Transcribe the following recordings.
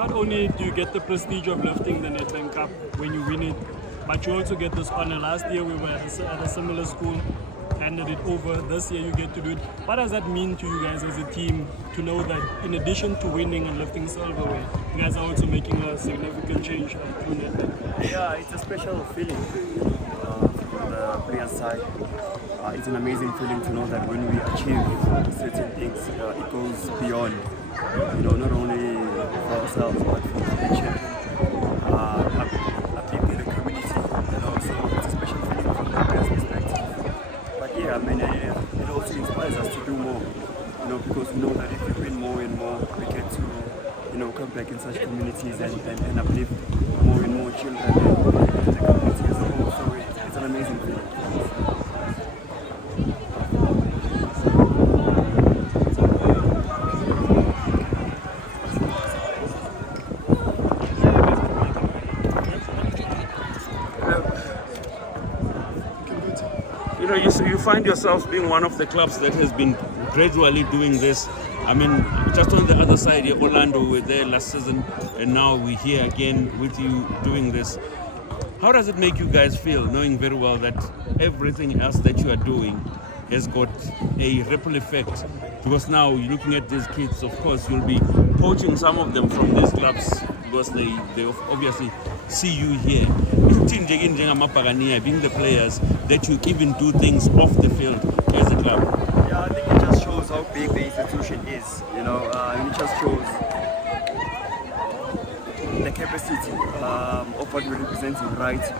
not only do you get the prestige of lifting the Nedbank Cup when you win it, but you also get this honor. Last year we were at a similar school, handed it over. This year you get to do it. What does that mean to you guys as a team to know that in addition to winning and lifting silverware, you guys are also making a significant change through Nedbank? Yeah, it's a special feeling from the players' side. It's an amazing feeling to know that when we achieve certain things, it goes beyond, not only for ourselves but for the champion. I think in the community, so it's a special feeling from the players' perspective. But yeah, I mean, it also inspires us to do more, because we know that if we win more and more, we get to, come back in such communities and uplift more and more children and the community as a whole. So it's an amazing feeling. You find yourselves being one of the clubs that has been gradually doing this. I mean, just on the other side here, Orlando were there last season, and now we're here again with you doing this. How does it make you guys feel, knowing very well that everything else that you are doing has got a ripple effect? Because now you're looking at these kids, of course, you'll be poaching some of them from these clubs because they obviously see you here. Being the players, that you even do things off the field as a club. Yeah, I think it just shows how big the institution is, and it just shows the capacity of what we're representing, right?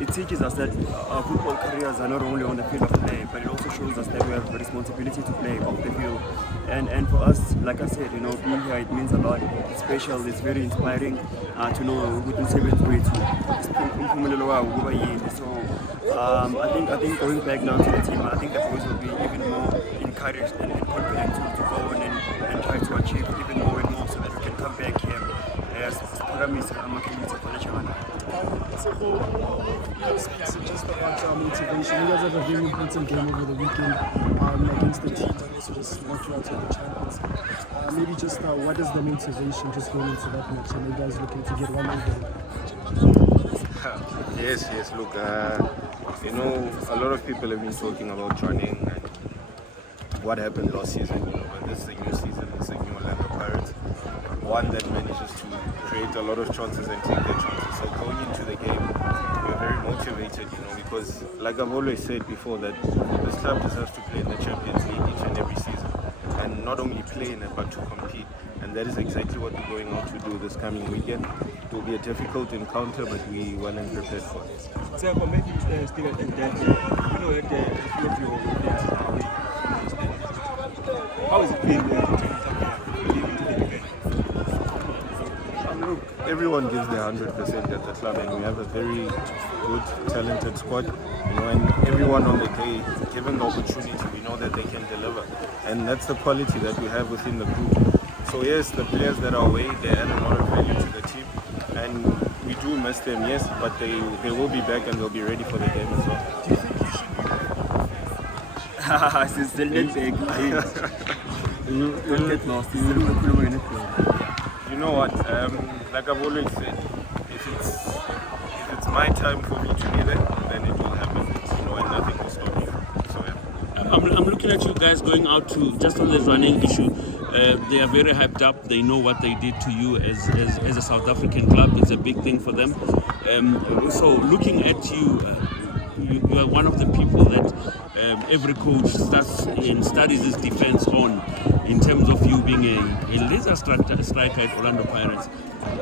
It teaches us that our football careers are not only on the field of play, but it also shows us that we have a responsibility to play off the field. And for us, like I said, being here, it means a lot. It's special, it's very inspiring to know we can say it way too. So I think going back now to the team, I think the boys will be even more encouraged and confident to go on and try to achieve even more and more so that we can come back here. So it's just about motivation. You guys have a very important game over the weekend against the team that also just knocked you out of the champions. Maybe just what is the motivation just going into that match? And you guys looking to get one over? Yes. Look, a lot of people have been talking about running and what happened last season. But this is a new season. It's a new Orlando Pirates. One that manages to create a lot of chances and take their chances. So going into the game, we're very motivated, because like I've always said before, that this club deserves to play in the Champions League each and every season. And not only play in it, but to compete. And that is exactly what we're going out to do this coming weekend. It will be a difficult encounter, but we well and prepared for it. So maybe still at that, at the how is it been to Look, everyone gives their 100% at the club, and we have a very good, talented squad. And everyone on the day, given the opportunity, we know that they can deliver, and that's the quality that we have within the group. So yes, the players that are away, they add a lot of value to the team, and we do miss them, yes, but they will be back and they'll be ready for the game as well. Do you think you should You know what? Like I've always said, if it's my time for me to be there, then it will happen. And nothing will stop me. So yeah. I'm looking at you guys going out to just on the running issue. They are very hyped up. They know what they did to you as a South African club. It's a big thing for them. So looking at you, you are one of the people that every coach studies his defense on, in terms of you being a laser striker at Orlando Pirates.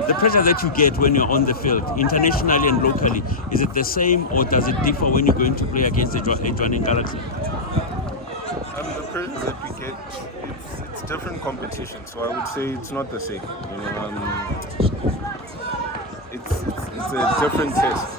The pressure that you get when you're on the field, internationally and locally, is it the same or does it differ when you're going to play against a Jwaneng Galaxy? The pressure that we get, it's different competition, so I would say it's not the same. It's a different test.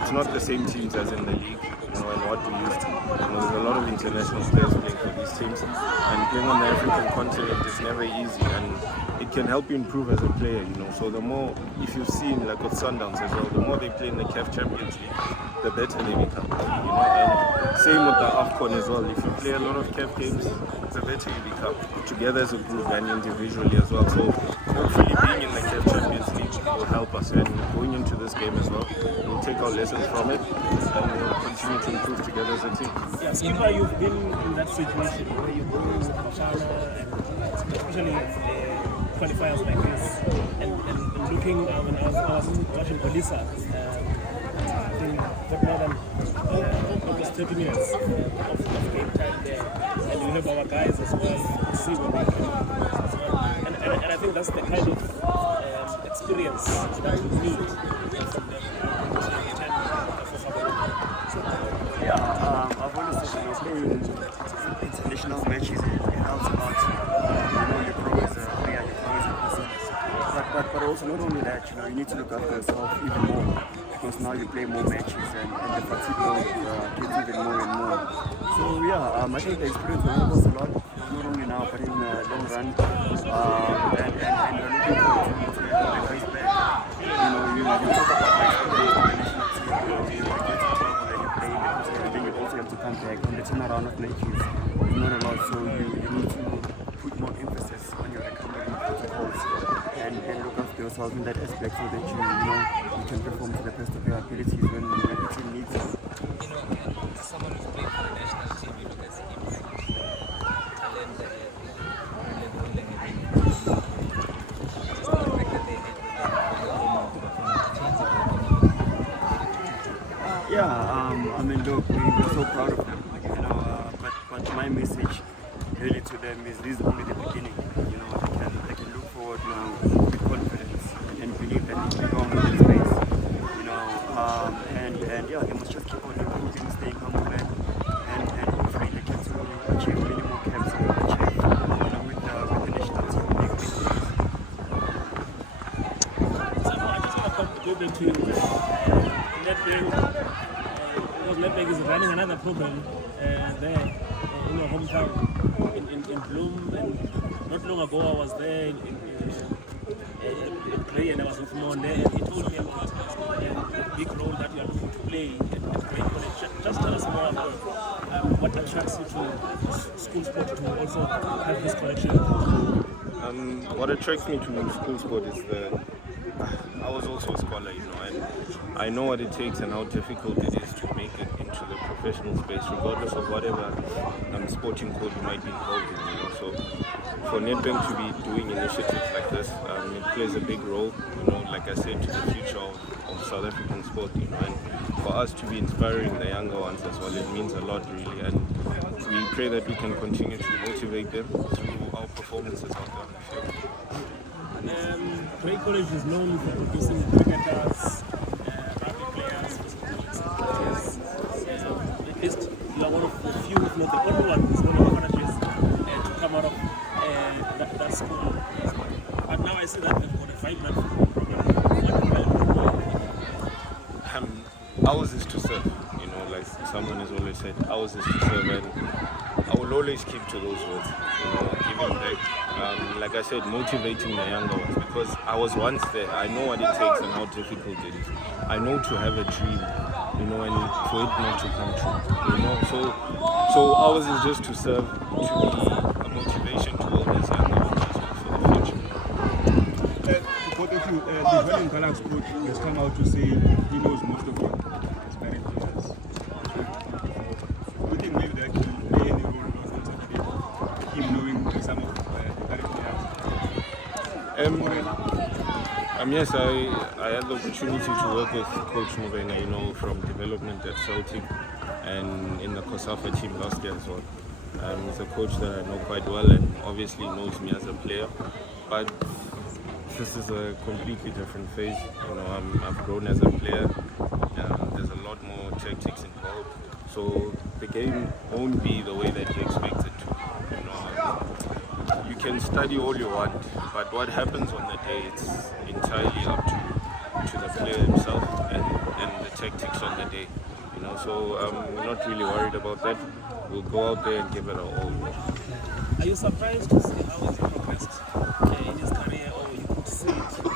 It's not the same teams as in the league, and what we used to. There's a lot of international players playing for these teams, and playing on the African continent is never easy, and it can help you improve as a player. So the more, if you've seen, like with Sundowns as well, the more they play in the CAF Champions League, the better they become. And same with the AFCON as well. If you play a lot of CAF games, the better you become, together as a group and individually as well. So hopefully being in us, and going into this game as well, we'll take our lessons from it and we'll continue to improve together as a team. Yeah, Skipper, you've been in that situation where you go with China, and especially qualifiers like this, and looking when I was watching Olisa, I think for more than almost 30 minutes of game time there, and you have our guys as well to see what they can do as well. And I think that's the kind of experience that you need from them. I've always said, playing international matches, it helps a lot. Your pros are but also not only that, you need to look after yourself even more, because now you play more matches and the fatigue load gets even more and more. So I think the experience will help us a lot, not only now but in the long run. And we're looking forward to the guys back. You talk about national team, you get to travel and you play, and then you also have to come back. And the turnaround of matches is not a lot, so you need to put more emphasis on your recovery protocols and look after yourself in that aspect, so that you can perform to the best of your abilities when the team needs you. Someone who's playing for the national team, you look at him, talent, look, we're so proud of them, but my message really to them is this is only the beginning. They can look forward now with confidence and believe that they belong in this space. They must just keep on improving, staying humble, and hopefully they get to achieve many more caps and achieve with the national team. So I just want to go back to Nedbank is running another program there in your hometown in Bloom, and not long ago I was there in Grey, and I was with Monde, and he told me about the big role that you are looking to play at Grey College. Just tell us more about what attracts you to school sport to also have this connection. What attracts me to school sport is that I was also a scholar, and I know what it takes and how difficult it is to make it into the professional space, regardless of whatever sporting code you might be involved in. So for Nedbank to be doing initiatives like this, it plays a big role, like I said, to the future of South African sport, and for us to be inspiring the younger ones as well, it means a lot really, and we pray that we can continue to motivate them through our performances out there on the field. Grey College is known for producing cricketers, rugby players, coaches. At least you are one of the few, if not the only one, who's one of the managers to come out of that school. But now I see that they've got a 5-man program. Ours is to serve, like someone has always said, ours is to serve, and I will always keep to those words, giving back. Like I said, motivating the younger ones, because I was once there. I know what it takes and how difficult it is. I know to have a dream, and for it not to come true, So ours is just to serve, to be a motivation to all these younger ones as well for the future. Both of you, the Joel Galax coach has come out to say he knows most of you as married players. Do you think maybe that can play any role on Saturday, him knowing some of the current players? Yes, I had the opportunity to work with Coach Mubena, from development at Celtic and in the COSAFA team last year as well. He's a coach that I know quite well and obviously knows me as a player. But this is a completely different phase. I've grown as a player. There's a lot more tactics involved. So the game won't be the way that you expect it to. You can study all you want, but what happens on the day, it's entirely up to the player himself and the tactics on the day. So we're not really worried about that. We'll go out there and give it our all. Are you surprised to see how he progressed in his career, or you could see it from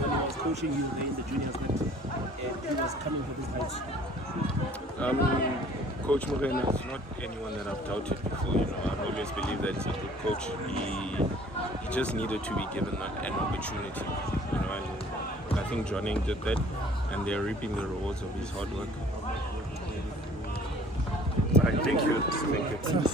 when he was coaching you in the juniors that he was coming to these heights? Coach Morena is not anyone that I've doubted before. I've always believed that he's a good coach. He just needed to be given an opportunity, you know, and I think Johnning did that, and they're reaping the rewards of his hard work. Thank you.